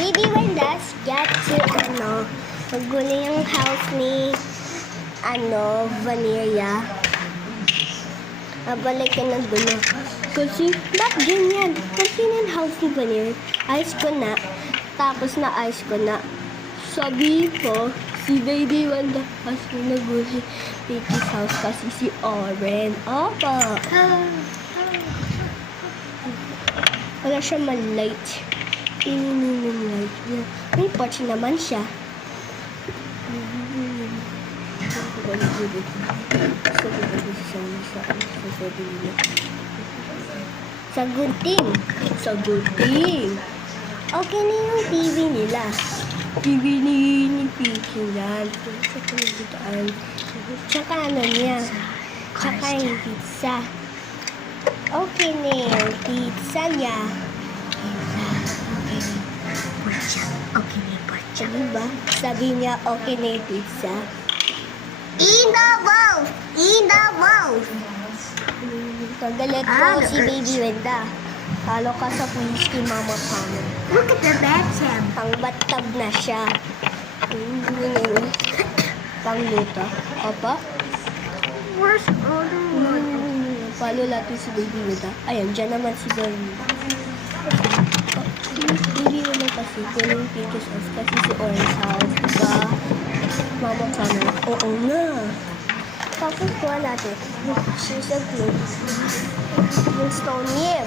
Baby Wendas got to, magulo yung house ni, Valeria. Balik ka ng gulo. Kasi, ba't ganyan? Kasi yung house ni Valeria, ayos ko na. Tapos na ayos ko na. Sabi ko, si Baby Wendas ko nagulo si Vicky's house kasi si Oren. Opo. Wala siya malight. Light. May porch naman siya. Sagutin. Okay na yung TV nila. TV ni Vicky yan. Tsaka niya. Tsaka yung pizza. Okay na yung pizza niya. Okay na yung porcha. Diba? Sabi niya, okay na yung pizza. In the mouth! Galit ko si Baby Wenda. Talo ka sa quiz kay Mama Kamo. Look at the bathtub. Ang bathtub na siya. Pangluto. Opa? Where's other one? Palo natin si Baby Wenda. Ayan, dyan naman si Baby. Hindi naman kasi kuning pictures house kasi si Orange house. Diba? Mama Kamo. Oo nga. Tapos kuha natin. She's a glue. Yung stone year.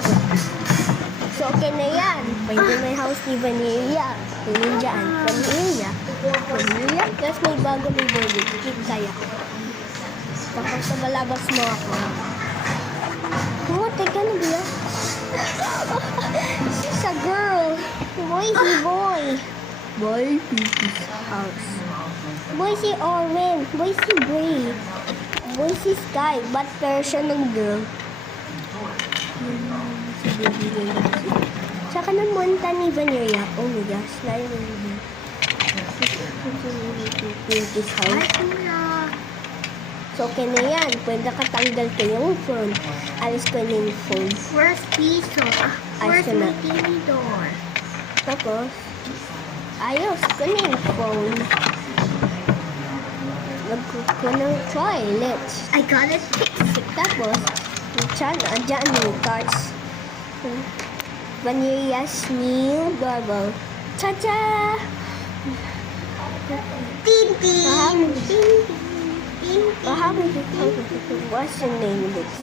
So, okay na yan. Pwede may house ni Vanilla. Tingin dyan. Vanilla. Tapos may bago may baby. Kikik kaya. Tapos sa balabas mo ako. Oh, teka na ba? She's a girl. Boy si boy. Boy, Piggy's house. Boy si Owen. Boy si Bray. Boy si Sky. But version ng girl. Saka naman ni Vanilla. Oh my gosh. Layo na yun. Piggy's house. So, okay na yan. Pwede katanggal ko yung phone. Alis ko na yung phone. Where's Piso? Where's Ayos ko na. my TV door? Tapos, ayos ko na yung phone. Nagko ko ng toilet. I got it fixed. Tapos, dyan yung cards. Vanilla's new doorbell. Cha-cha! Tintin! What's your name?